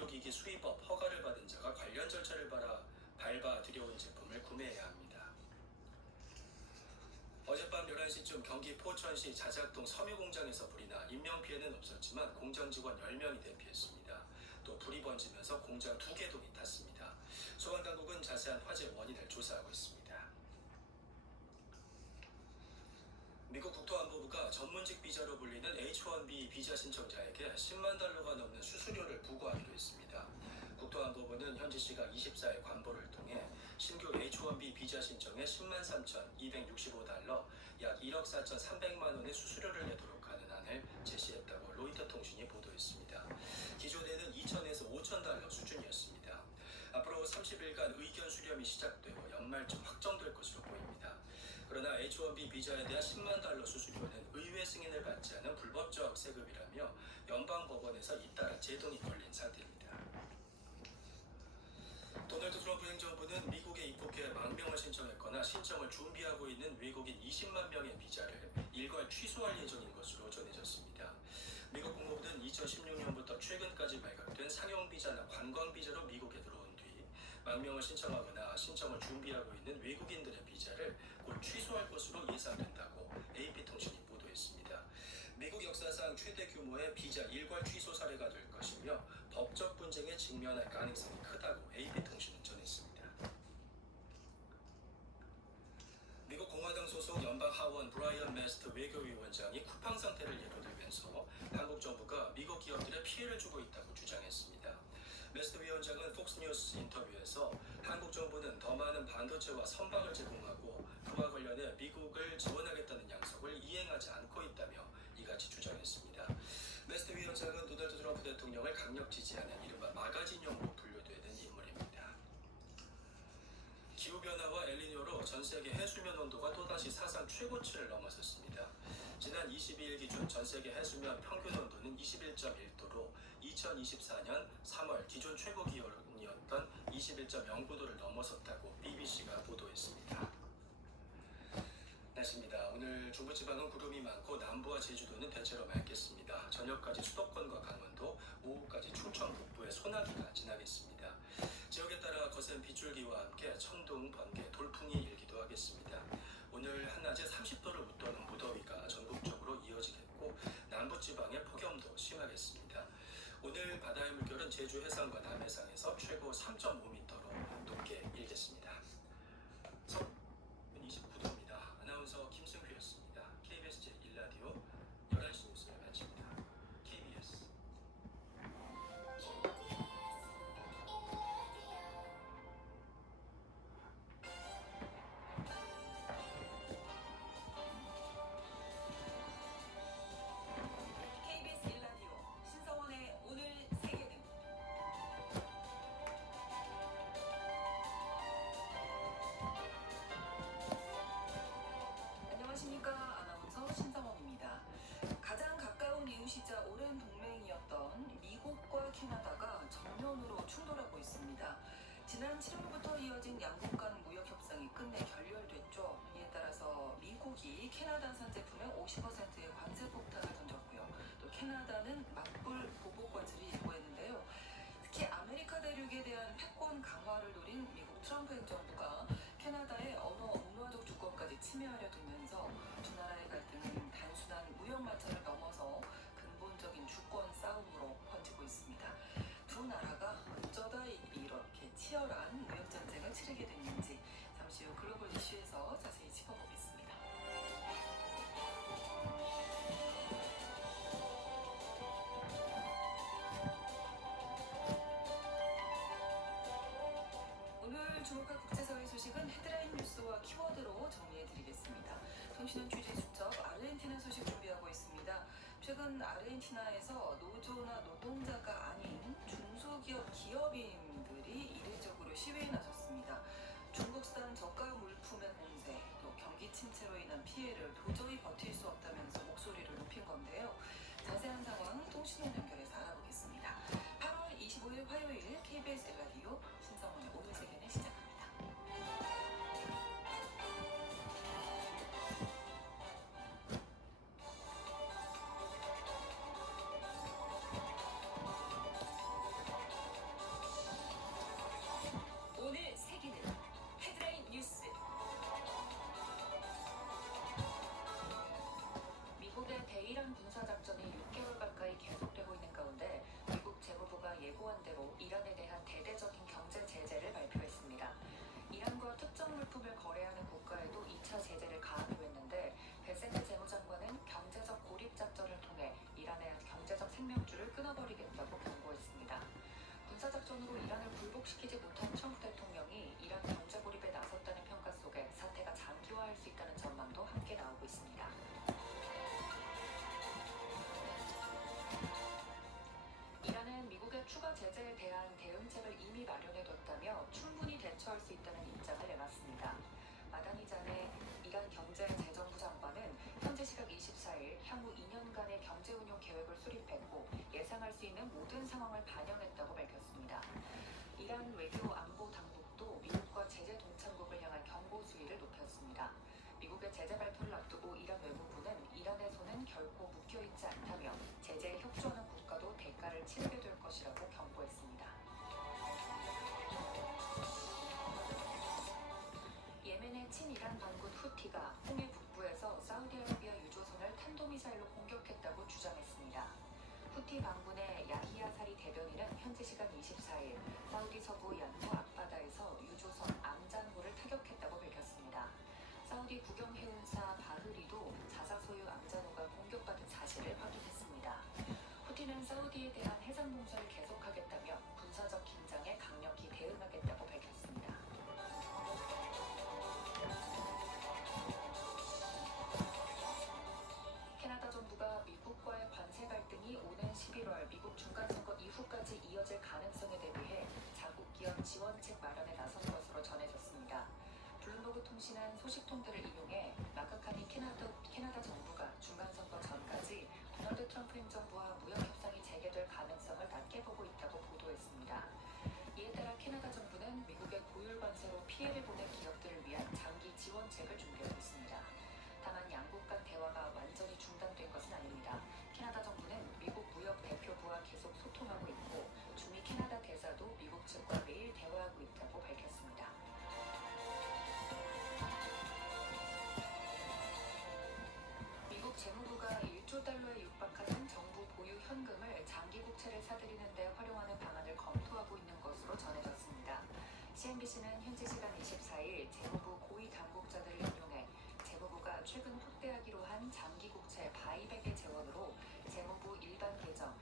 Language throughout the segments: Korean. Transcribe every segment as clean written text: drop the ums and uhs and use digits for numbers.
의료기기 수입업 허가를 받은 자가 관련 절차를 밟아 들여온 제품을 구매해야 합니다. 어젯밤 11시쯤 경기 포천시 자작동 섬유공장에서 불이 나 인명피해는 없었지만 공장 직원 10명이 대피했습니다. 또 불이 번지면서 공장 2개동이 탔습니다. 소방당국은 자세한 화재 원인을 조사하고 있습니다. 미국 국토안보부가 전문직 비자로 불리는 H-1B 비자 신청자에게 10만 달러가 넘는 수수료를 부과하기로 했습니다. 국토안보부는 현지 시각 24일 관보를 통해 신규 H-1B 비자 신청에 10만 3,265달러, 약 1억 4,300만 원의 수수료를 내도록 하는 안을 제시했다고 로이터 통신이 보도했습니다. 기존에는 2,000에서 5,000달러 수준이었습니다. 앞으로 30일간 의견 수렴이 시작되고 연말쯤 확정될 것으로 보입니다. 그러나 H-1B 비자에 대한 10만 달러 수수료는 의회 승인을 받지 않은 불법적 세금이라며 연방법원에서 잇따라 제동이 걸린 상태입니다. 도널드 트럼프 행정부는 미국에 입국해 망명을 신청했거나 신청을 준비하고 있는 외국인 20만 명의 비자를 일괄 취소할 예정인 것으로 전해졌습니다. 미국 국무부는 2016년부터 최근까지 발급된 상용비자나 관광비자로 미국에 들어온 뒤 망명을 신청하거나 신청을 준비하고 있는 외국인들의 비자를 곧 취소할 것으로 예상된다고 AP통신이 보도했습니다. 미국 역사상 최대 규모의 비자 일괄 취소 사례가 될 것이며 법적 분쟁에 직면할 가능성이 크다고 AP통신은 전했습니다. 미국 공화당 소속 연방 하원 브라이언 메스트 외교위원장이 쿠팡 상태를 예로 들면서 한국 정부가 미국 기업들에 피해를 주고 있다고 주장했습니다. 메스트 위원장은 폭스뉴스 인터뷰에서 한국 정부는 더 많은 반도체와 선박을 제공하고 그와 관련해 미국을 지원하겠다는 약속을 이행하지 않고 있다며 이같이 주장했습니다. 메스트 위원장은 도널드 트럼프 대통령을 강력 지지하는 이른바 마가진용으로 분류되는 인물입니다. 기후변화와 엘니뇨로 전세계 해수면 온도가 또다시 사상 최고치를 넘어섰습니다. 지난 22일 기준 전세계 해수면 평균 온도는 21.1도로 2024년 3월 기존 최고 기온이었던 21.09도를 넘어섰다고 BBC가 보도했습니다. 날씨입니다. 오늘 중부지방은 구름이 많고 남부와 제주도는 대체로 맑겠습니다. 저녁까지 수도권과 강원도, 오후까지 충청 북부에 소나기가 지나겠습니다. 지역에 따라 거센 빗줄기와 함께 천둥, 번개, 돌풍이 일기도 하겠습니다. 오늘 한낮에 30도를 웃도는 무더위가 전국적으로 이어지겠고 남부지방의 폭염도 심하겠습니다. 오늘 바다의 물결은 제주 해상과 남해상에서 최고 3.5m로 높게 일겠습니다. 29도입니다. 아나운서 김승휘였습니다. KBS 제1라디오 11시 뉴스를 마칩니다. KBS KBS 1라디오 신성원의 오늘 세계는 안녕하십니까. 아나운서 신성원입니다. 가장 가까운 이웃이자 오랜 동맹이었던 미국과 캐나다가 정면으로 충돌하고 있습니다. 지난 7월부터 이어진 양국 간 무역 협상이 끝내 결렬됐죠. 이에 따라서 미국이 캐나다산 제품에 50%의 관세 폭탄을 던졌고요. 또 캐나다는 맞불 보복 관세를 예고했는데요. 특히 아메리카 대륙에 대한 패권 강화를 노린 미국 트럼프 행정부가 캐나다의 언어 문화적 주권까지 침해하려 들면서 두 나라의 갈등은 단순한 무역 마찰을 넘어서 근본적인 주권 싸움으로 번지고 있습니다. 두 나라가 어쩌다 이렇게 치열한 무역 전쟁을 치르게 됐는지 잠시 후 글로벌 이슈에서 자세히 짚어보겠습니다. 오늘 주목할 국제사회 소식은 헤드라인 뉴스와 키워드로 정리해드리겠습니다. 통신원 취재 수첩 아르헨티나 소식 준비하고 있습니다. 최근 아르헨티나에서 노조나 노동자가 아닌 중소기업 기업인들이 이례적으로 시위에 나섰습니다. 중국산 저가 물품의 공세, 또 경기 침체로 인한 피해를 도저히 버틸 수 없다면서 목소리를 높인 건데요. 자세한 상황 통신원 연결해서 알아보겠습니다. 8월 25일 화요일 KBS 라디오 신성원의 오늘 세계는 시작합니다. 이란 군사작전이 6개월 가까이 계속되고 있는 가운데 미국 재무부가 예고한 대로 이란에 대한 대대적인 경제 제재를 발표했습니다. 이란과 특정 물품을 거래하는 국가에도 2차 제재를 가하기로 했는데 베센트 재무장관은 경제적 고립 작전을 통해 이란의 경제적 생명줄을 끊어버리겠다고 경고했습니다. 군사작전으로 이란을 굴복시키지 못한 트럼프 대통령이 이란 경제 고립에 나섰다는 평가 속에 사태가 장기화할 수 있다는 전망도 함께 나오고 있습니다. 이란은 미국의 추가 제재에 대한 대응책을 이미 마련해뒀다며 충분히 대처할 수 있다는 입장을 내놨습니다. 마다니잔의 이란 경제재정부 장관은 현지 시각 24일 향후 2년간의 경제운용 계획을 수립했고 예상할 수 있는 모든 상황을 반영했다고 밝혔습니다. 이란 외교 안보 당국도 미국과 제재 동참국을 향한 경고 수위를 높였습니다. 미국의 제재 발표를 앞두고 이란 외무부는 이란의 손은 결코 묶여있지 않다며 제재에 협조하는 국가도 대가를 치르게 될 것이라고 경고했습니다. 예멘의 친이란 반군 후티가 홍해 북부에서 사우디아라비아 유조선을 탄도미사일로 공격했다고 주장했습니다. 후티 반군의 야히야 사리 대변인은 현지 시간 24일 사우디 서부 얀부 앞바다에서 유조선 앙잔호를 타격했다고 밝혔습니다. 사우디 국영해운사 바흐리도 자사 소유 앙잔호가 공격받은 사실을 확인했습니다. 후티는 사우디에 대한 해상 봉쇄를 계속하겠다며 군사적 긴장에 강력히 대응하겠다고 밝혔습니다. 캐나다 정부가 미국과의 관세 갈등이 오는 11월 미국 중간선거 이후까지 이어질 가능성에 대비해 자국 기업 지원책 마련에 나선 것으로 전해졌습니다. 블룸버그 통신은 소식통들을 인용해 마카카니 캐나다 정부가 중간선거 전까지 도널드 트럼프 행정부와 무역 협상이 재개될 가능성을 낮게 보고 있다고 보도했습니다. 이에 따라 캐나다 정부는 미국의 고율 관세로 피해를 보낸 기업들을 위한 장기 지원책을 준비하고 있습니다. 다만 양국 간 대화가 완전히 중단된 것은 아닙니다. 캐나다 정부는 미국 무역 대표부와 계속 소통하고 있고 주미 캐나다 대사도 미국 측과 매일 대화하고 있다고 밝혔습니다. 미국 재무부가 1조 달러에 육박하는 정부 보유 현금을 장기 국채를 사들이는 데 활용하는 방안을 검토하고 있는 것으로 전해졌습니다. CNBC는 현지 시간 24일 재무부 고위 당국자들을 인용해 재무부가 최근 확대하기로 한 장기 국채 바이백의 재원으로 재무부 일반 계정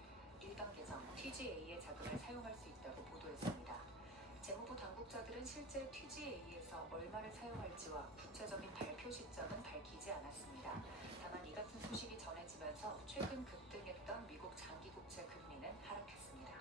TGA의 자금을 사용할 수 있다고 보도했습니다. 재무부 당국자들은 실제 TGA에서 얼마를 사용할지와 구체적인 발표 시점은 밝히지 않았습니다. 다만 이 같은 소식이 전해지면서 최근 급등했던 미국 장기 국채 금리는 하락했습니다.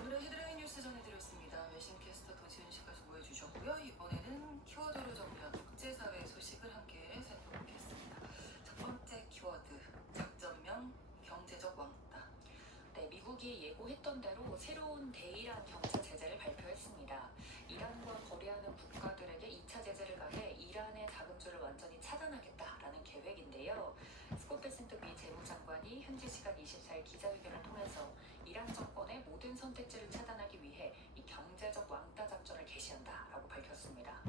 오늘의 헤드라인 뉴스 전해드렸습니다. 외신캐스터 도지은 씨가 수고해주셨고요. 이번에는 키워드로 정리한 국제사회 소식을 함께 살펴보겠습니다. 첫 번째 키워드, 작전명 경제적 왕따. 네, 미국이 예고했던 대로 새로운 대이란 경제 제재를 발표했습니다. 이란과 거래하는 국가들에게 2차 제재를 가해 이란의 자금줄을 완전히 차단하겠다라는 계획인데요. 스콧 베센트 미 재무장관이 현지 시간 24일 기자회견을 통해서 이란 정권의 모든 선택지를 차단하기 위해 이 경제적 왕따 작전을 개시한다라고 밝혔습니다.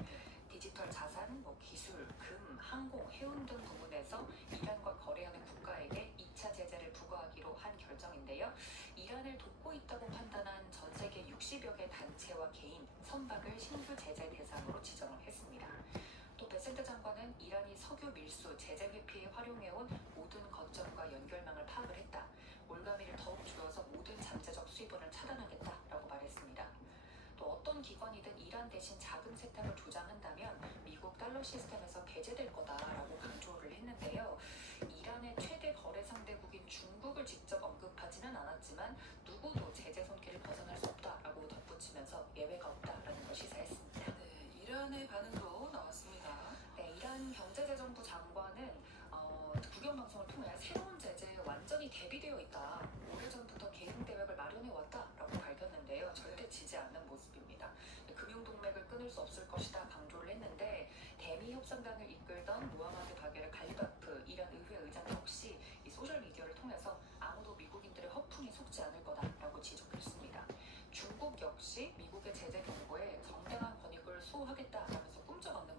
디지털 자산, 기술, 금, 항공, 해운 등 부분에서 이란과 거래하는 국가에게 2차 제재를 부과하기로 한 결정인데요. 이란을 돕고 있다고 판단한 전 세계 60여 개 단체와 개인, 선박을 신규 제재 대상으로 지정을 했습니다. 또 베센트 장관은 이란이 석유 밀수, 제재 회피에 활용해온 모든 거점과 연결망을 파악을 했다. 올가미를 더욱 줄여서 모든 잠재적 수입원을 차단하겠다라고 말했습니다. 또 어떤 기관이든 이란 대신 자금 세탁을 조장한다면 미국 달러 시스템에서 배제될 거다라고 강조를 했는데요. 이란의 최대 거래 상대국인 중국을 직접 언급하지는 않았지만 누구도 제재 손길을 벗어날 수 없다라고 덧붙이면서 예외가 없다라는 걸 시사했습니다. 네, 이란의 반응도 나왔습니다. 네, 이란 경제재정부 장관은 국영방송을 통해 새로운 제재에 완전히 대비되어 있다. 오래전부터 계승 계획을 마련해왔다라고 밝혔는데요. 절대 지지 않는 모습입니다. 금융동맹을 끊을 수 없을 것이다 강조를 했는데 대미 협상단을 이끌던 무하마드 바게르 갈리바프 이란 의회 의장 역시 이 소셜미디어를 통해서 아무도 미국인들의 허풍에 속지 않을 거다라고 지적했습니다. 중국 역시 미국의 제재 경고에 정당한 권익을 수호하겠다라면서 꿈쩍 않는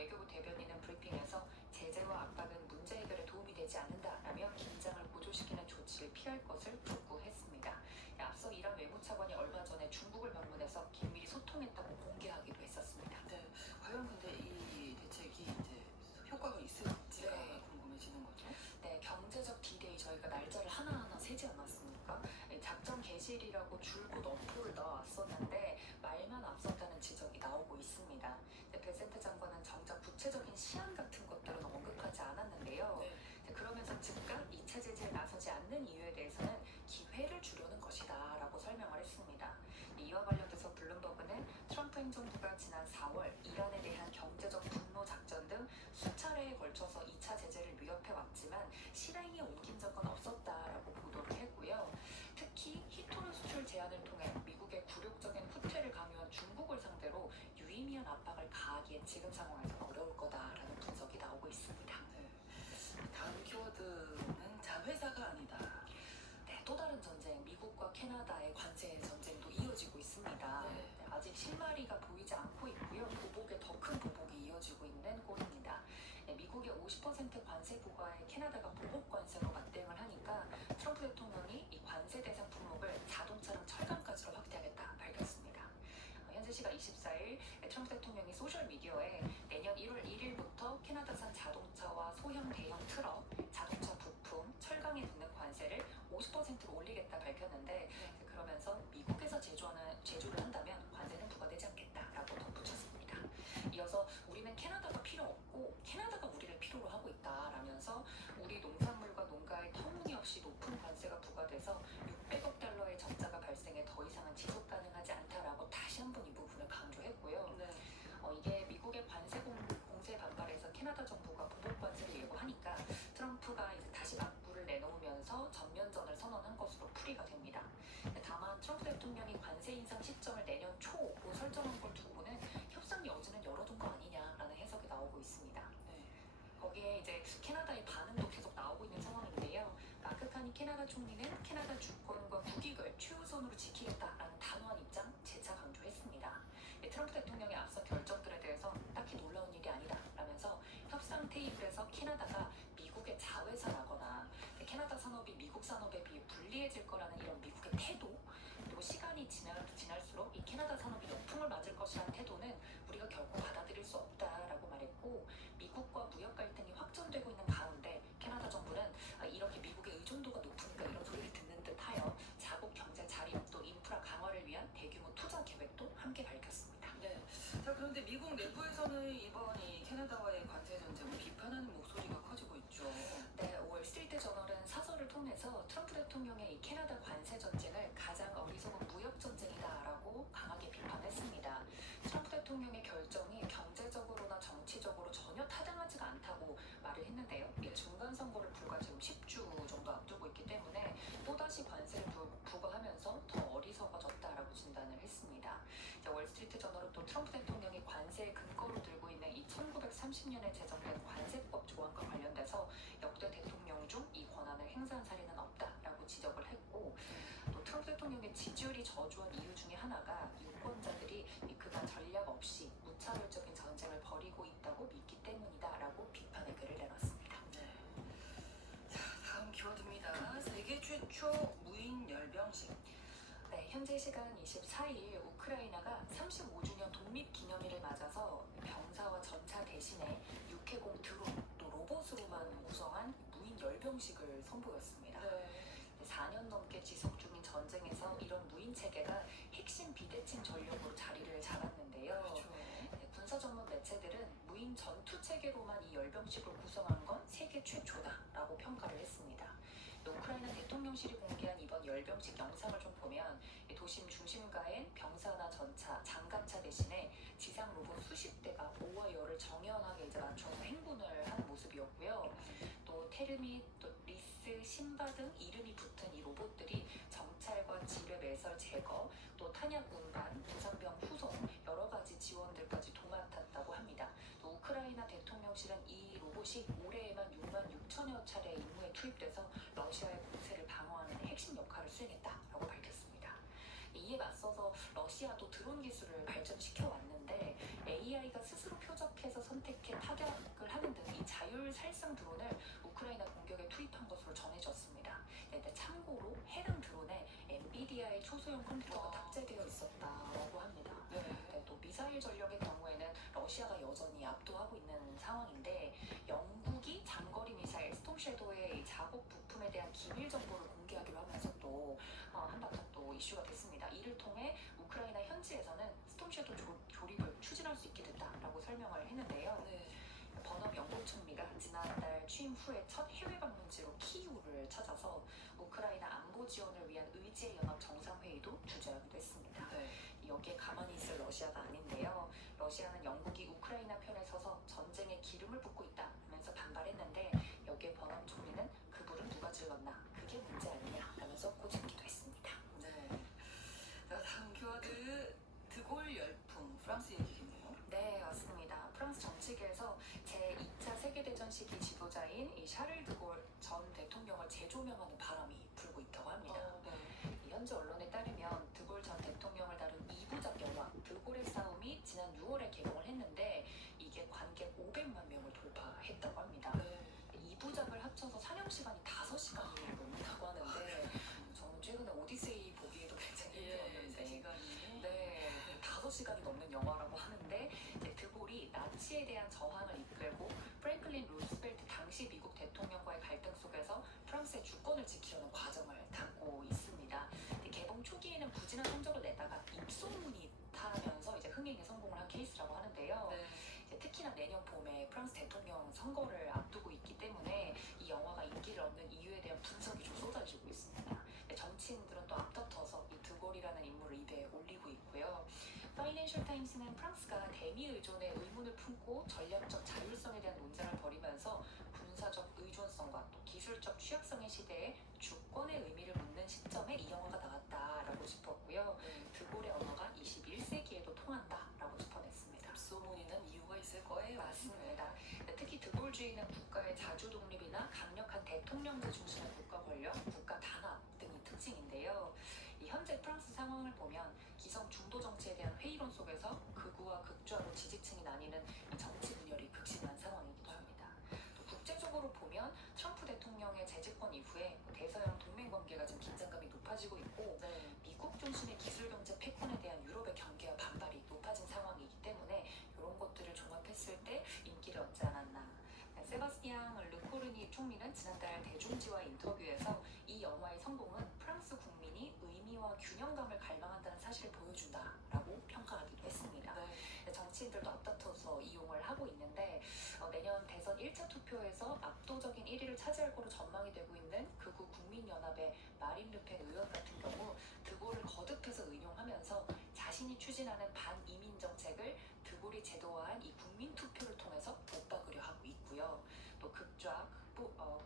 외교부 대변인은 브리핑에서 제재와 압박은 문제 해결에 도움이 되지 않는다라며 긴장을 고조시키는 조치를 피할 것을 촉구했습니다. 앞서 이란 외무차관이 얼마 전에 중국을 방문해서 긴밀히 소통했다고 공개하기도 했었습니다. 네. 과연 근데 이 대책이 이제 효과가 있을지가 네. 궁금해지는 거죠. 네, 경제적 D-Day 저희가 날짜를 하나하나 세지 않았습니까? 작전 개시일이라고 줄곧 어플을 넣어왔었는데 말만 앞섰다는 지적이 나오고 있습니다. 베센트 장관은 정작 구체적인 시한 같은 것들은 언급하지 않았는데요. 네. 그러면서 즉각 2차 제재에 나서지 않는 이유에 대해서는 기회를 주려는 것이다 라고 설명을 했습니다. 이와 관련돼서 블룸버그는 트럼프 행정부가 지난 4월 이란에 대한 경제적 분노 작전 등 수차례에 걸쳐서 2차 제재를 위협해왔지만 실행에 옮긴 적은 없었다라고 보도를 했고요. 특히 히토류 수출 제한을 통해 미국의 굴욕적인 후퇴를 강요한 중국을 상대로 유의미한 압박을 가하기엔 지금 상황에서 어려울 거다라는 분석이 나오고 있습니다. 네. 다음 키워드는 자회사가 아니다. 네, 또 다른 전쟁, 미국과 캐나다의 관세 전쟁도 이어지고 있습니다. 네. 네, 아직 실마리가 보이지 않고 있고요. 보복에 더 큰 보복이 이어지고 있는 꼴입니다. 네, 미국의 50% 관세 부과에 캐나다가 보복 관세로 맞대응을 하니까 트럼프 대통령이 이 관세 대상 품목을 자동차랑 철강까지로 확대하겠다 밝혔습니다. 현재 시각 24일 트럼프 대통령이 소셜미디어에 내년 1월 1일부터 캐나다산 자동차와 소형 대형 트럭, 자동차 부품, 철강에 붙는 관세를 50%로 올리겠다 밝혔는데 그러면서 미국에서 제조를 한다면 관세는 부과되지 않겠다라고 덧붙였습니다. 이어서 우리는 캐나다가 필요 없고 캐나다가 우리를 필요로 하고 있다라면서 우리 농산물과 농가에 터무니없이 높은 관세가 부과돼서 600억 달러의 적자가 발생해 더 이상은 지속 가능하지 않다라고 다시 한번 이 부분을 강조했고요. 네. 이게 미국의 관세 공세에 반발해서 캐나다 정부가 보복 관세를 예고하니까 트럼프가 이제 다시 맞불을 내놓으면서 전면전을 선언한 것으로 풀이가 됩니다. 다만 트럼프 대통령이 관세 인상 시점을 내년 초로 설정한 걸 두고는 협상 여지는 열어둔 거 아니냐라는 해석이 나오고 있습니다. 네. 거기에 이제 캐나다의 반응도 계속 나오고 있는 상황인데요. 마크 카니 캐나다 총리는 캐나다 주권과 국익을 최우선으로 지키겠다라는 단호한 입장 재차 강조했습니다. 트럼프 대통령의 앞서 결정들에 대해서 딱히 놀라운 일이 아니다라면서 협상 테이블에서 캐나다가 미국의 자회사라거나 캐나다 산업이 미국 산업에 비해 불리해질 거라는 이런 미국의 태도, 그리고 시간이 지날수록 이 캐나다 산업이 역풍을 맞을 것이라는 태도는 우리가 결코 받아들일 수 없다라고 말했고, 미국과 무역 갈등이 확전되고 있는 가운데 캐나다 정부는 이렇게 미국의 의존도가 높으니까 이런 소리를 듣는 듯하여 자국 경제 자립 또 인프라 강화를 위한 대규모 투자 계획도 함께 밝혔습니다. 네. 자, 그런데 미국 내부에서는 이번 이 캐나다와의 관세 전쟁을 비판하는 목소리가 커지고 있죠. 네, 월스트리트 저널은 사설을 통해서 트럼프 대통령의 이 캐나다 관세 전쟁을 가장 어리석은 무역 전쟁이다라고 강하게 비판했습니다. 트럼프 대통령의 결정이 경제적으로나 정치적으로 전혀 타당하지가 않다고 말을 했는데요. 중간 선거를 불과 지금 10주 정도 앞두고 있기 때문에 또다시 관세를 부과하면서 더 어리석어졌다라고 진단을 했습니다. 월스트리트 저널은 또 트럼프 대통령이 관세의 근거로 들고 있는 이 1930년에 제정된 관세법 조항과 관련돼서 역대 대통령 중 이 권한을 행사한 사례는 없다라고 지적을 했고, 또 트럼프 대통령의 지지율이 저조한 이유 중에 하나가 유권자들이 그간 전략 없이 무차별적인 전쟁을 벌이고 있다고 믿기 때문이다라고 비판의 글을 내놨습니다. 네. 자, 다음 키워드입니다. 세계 최초 무인 열병식. 네, 현재 시간 24일 우크라이나가 35주년 독립기념일을 맞아서 병사와 전차 대신에 육해공 드론 또 로봇으로만 구성한 무인 열병식을 선보였습니다. 네. 4년 넘게 지속 중인 전쟁에서 이런 무인 체계가 핵심 비대칭 전력으로 자리를 잡았는데요. 그렇죠. 군사 전문 매체들은 무인 전투 체계로만 이 열병식을 구성한 건 세계 최초다라고 평가를 했습니다. 우크라이나 대통령실이 공개한 이번 열병식 영상을 좀 보면 도심 중심가엔 병사나 전차, 장갑차 대신에 지상 로봇 수십 대가 오와 열을 정연하게 이제 맞춰서 행군을 하는 모습이었고요. 또 테르밋, 또 리스, 신바 등 이름이 붙은 이 로봇들이 정찰과 지뢰 매설 제거, 또 탄약 운반, 부상병 후송, 여러 가지 지원들까지 도맡았다고 합니다. 또 우크라이나 대통령실은 이 로봇이 올해에만 6만 6천여 차례 임무에 투입돼서 러시아의 공세를 방어하는 핵심 역할을 수행했다라고 밝혔습니다. 이에 맞서서 러시아도 드론 기술을 발전시켜 왔는데 AI가 스스로 계속해서 선택해 타격을 하는 등 이 자율 살상 드론을 우크라이나 공격에 투입한 것으로 전해졌습니다. 근데 참고로 해당 드론에 엔비디아의 초소형 컴퓨터가 탑재되어 있었다고 합니다. 네, 또 미사일 전력의 경우에는 러시아가 여전히 압도하고 있는 상황인데 영국이 장거리 미사일 스톰섀도우의 이 작업 부품에 대한 기밀 정보를 공개하기로 하면서 또 한바탕 또 이슈가 됐습니다. 이를 통해 우크라이나 현지에서는 스톰섀도우 조립을 추진할 수 있게 됐다라고 설명을 했는데요. 버넘 영국 총리가 지난달 취임 후에 첫 해외 방문지로 키이우를 찾아서 우크라이나 안보 지원을 위한 의제 연합 정상회의도 주재하기도 했습니다. 여기에 가만히 있을 러시아가 아닌데요. 러시아는 영국이 우크라이나 편에 서서 전쟁에 기름을 붓고 있다 하면서 반발했는데 여기에 버넘 총리는 그 불은 누가 질렀나 그게 문제 아니냐 라면서 꼬집기도 했습니다. 자, 다음 키워드 드골 열풍 프랑스 얘기겠네요. 네, 맞습니다. 프랑스 정치계에서 제2차 세계대전 시기 지도자인 이 샤를 드골 전 대통령을 재조명하는 바람이 불고 있다고 합니다. 이 현지 언론에 따르면 드골 전 대통령을 다룬 2부작 영화 드골의 싸움이 지난 6월에 개봉을 했는데 이게 관객 500만 명을 돌파했다고 합니다. 2부작을 합쳐서 상영 시간이 5시간이 넘는다고 하는데 저는 최근에 오디세이 보기에도 굉장히 힘들었는데 5시간이 넘는 영화라고 하는데 드골이 나치에 대한 저항을 이끌고 프랭클린 루스벨트 당시 미국 대통령과의 갈등 속에서 프랑스의 주권을 지키려는 과정을 담고 있습니다. 개봉 초기에는 부진한 성적을 내다가 입소문이 타면서 이제 흥행에 성공을 한 케이스라고 하는데요. 특히나 내년 봄에 프랑스 대통령 선거를 앞두고 있기 때문에 이 영화가 인기를 얻는 이유에 대한 분석이 좀 쏟아지고 있습니다. 정치인들은 또 앞다퉈서 이 드골이라는 인물을 입에 올리고 있고요. 파이낸셜 타임스는 프랑스가 대미 의존에 의문을 품고 전략적 자율성에 대한 논쟁을 벌이면서 군사적 의존성과 또 기술적 취약성의 시대에 주권의 의미를 묻는 시점에 이 영화가 나왔다라고 짚었고요. 드골의 언어가 21세기에도 통한다라고 짚어냈습니다. 소문이는 이유가 있을 거예요. 맞습니다. 특히 드골주의는 국가의 자주 독립이나 강력한 대통령제 중심의 국가 권력, 국가 단합 등이 특징인데요. 이 현재 프랑스 상황을 보면 기성 중도 정치에 대한 회의론 속에서 극우와 극좌로 지지층이 나뉘는 이 정치 분열이 극심한 상황이기도 합니다. 또 국제적으로 보면 트럼프 대통령의 재집권 이후에 대서양 동맹 관계가 지금 긴장감이 높아지고 있고 미국 중심의 기술 경제 패권에 대한 유럽의 경계와 반발이 높아진 상황이기 때문에 이런 것들을 종합했을 때 인기를 얻지 않았나. 세바스티앙 르코르니 총리는 지난달 대중지와 인터뷰에서 이 영화의 성공은 프랑스 국민이 의미와 균형감을 갈망한다는 사실을 보여준다라고 평가하기도 했습니다. 정치인들도 앞다퉈서 이용을 하고 있는데 내년 대선 1차 투표에서 압도적인 1위를 차지할 거로 전망이 되고 있는 극우 국민연합의 마린 르펜 의원 같은 경우 드골을 거듭해서 인용하면서 자신이 추진하는 반이민 정책을 드골이 제도화한 이 국민투표를 통해서 못 박으려 하고 있고요. 또 극좌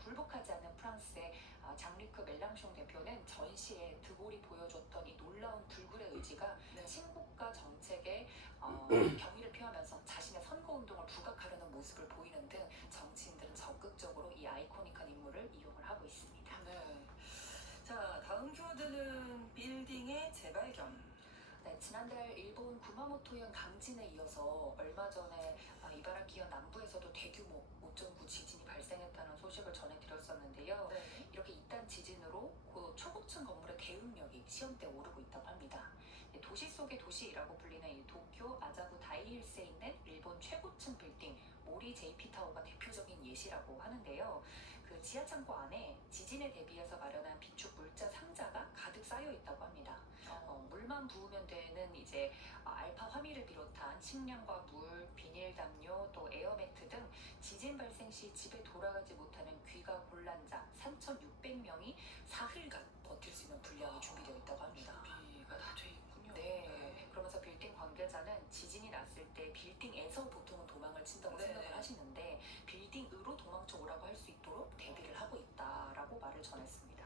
굴복하지 않는 프랑스의 장르크 멜랑숑 대표는 전시에 드골이 보여줬던 이 놀라운 불굴의 의지가 친국가 정책에 경의를 표하면서 자신의 선거운동을 부각하려는 모습을 보이는 등 정치인들은 적극적으로 이 아이코닉한 인물을 이용을 하고 있습니다. 자, 다음 키워드는 빌딩의 재발견. 지난달 일본 구마모토현 강진에 이어서 얼마 전에 이바라키현 남부에서도 대규모 5.9 지진이 발생했다는 소식을 전해드렸었는데요. 이렇게 이딴 지진으로 초고층 건물의 대응력이 시험대에 오르고 있다고 합니다. 도시 속의 도시라고 불리는 이 도쿄 아자부 다이힐스에 있는 일본 최고층 빌딩 모리 JP타워가 대표적인 예시라고 하는데요. 그 지하창고 안에 지진에 대비해서 마련한 비축 물자 상자가 가득 쌓여 있다고 합니다. 물만 부으면 되는 이제 알파 화미를 비롯한 식량과 물, 비닐 담요, 또 에어매트 등 지진 발생 시 집에 돌아가지 못하는 귀가 곤란자 3,600명이 사흘간 버틸 수 있는 분량이 준비되어 있다고 합니다. 준비가 다 돼 있군요. 그러면서 빌딩 관계자는 지진이 났을 때 빌딩에서 보통은 도망을 친다고 생각을 하시는데 빌딩으로 도망쳐 오라고 할 수 있도록 대비를 하고 있다라고 말을 전했습니다.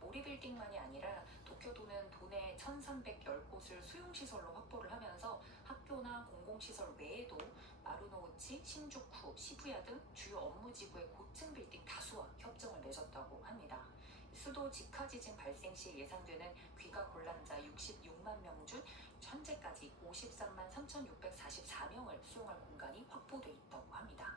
모리 빌딩만이 아니라 도쿄도는 도내 1,310곳을 수용시설로 확보를 하면서 학교나 공공시설 외에도 마루노우치, 신주쿠, 시부야 등 주요 업무지구의 고층 빌딩 다수와 협정을 맺었다고 합니다. 수도 직하 지진 발생 시 예상되는 귀가 곤란자 66만 명 중 현재까지 53만 3,644명을 수용할 공간이 확보 확보돼 있다고 합니다.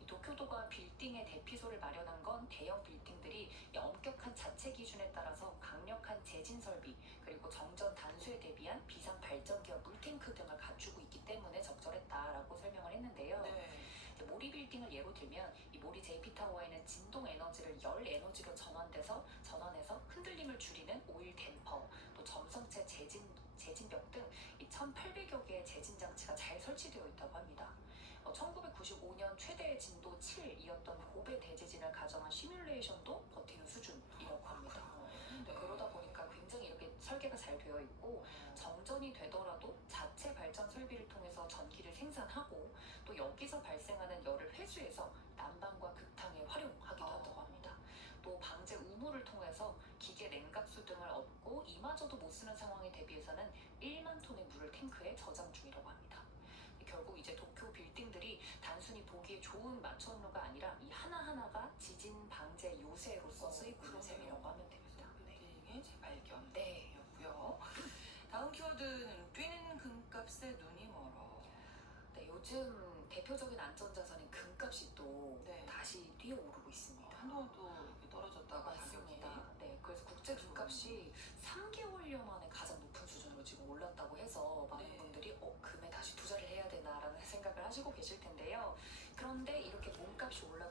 이 도쿄도가 빌딩의 대피소를 마련한 건 대형 빌딩들이 이 엄격한 자체 기준에 따라서 강력한 제진 설비 그리고 정전 단수에 대비한 비상 발전기와 물탱크 등을 갖추고 있기 때문에 적절했다라고 설명을 했는데요. 네. 이제 모리 빌딩을 예로 들면 이 모리 JP타워에는 진동 에너지를 열 에너지로 전환해서 흔들림을 줄이는 오일 댐퍼, 또 점성체 제진벽 등 이 1,800여 개의 제진 장치가 잘 설치되어 있다고 합니다. 1995년 최대 진도 7이었던 고베 대지진을 가정한 시뮬레이션도 버티는 수준이라고 합니다. 네. 그러다 보니까 굉장히 이렇게 설계가 잘 되어 있고 정전이 되더라도 자체 발전 설비를 통해서 전기를 생산하고 또 여기서 발생하는 열을 회수해서 난방과 급탕에 활용하기도 한다고 합니다. 또 방제 우물을 통해서 기계 냉각수 등을 얻고 이마저도 못 쓰는 상황에 대비해서는 1만 톤의 물을 탱크에 저장 중이라고 합니다. 결국 이제 도쿄 빌딩들이 단순히 보기에 좋은 마천루가 아니라 이 하나하나가 지진 방제 요새로서 쓰이고 있는 셈이라고 하면 됩니다. 네. 빌딩의 재발견. 네. 였고요. 다음 키워드는 뛰는 금값에 눈이 멀어. 네, 요즘 대표적인 안전자산인 금값이 또 네. 다시 뛰어오르고 있습니다. 한동안 또 이렇게 떨어졌다가 맞습니다. 네, 그래서 국제 금값이 3개월여 만에 가장 높은 수준으로 지금 올랐다고 해서 많은 네. 분들이 금에 다시 투자를 해야 되나라는 생각을 하시고 계실 텐데요. 그런데 이렇게 몸값이 올라가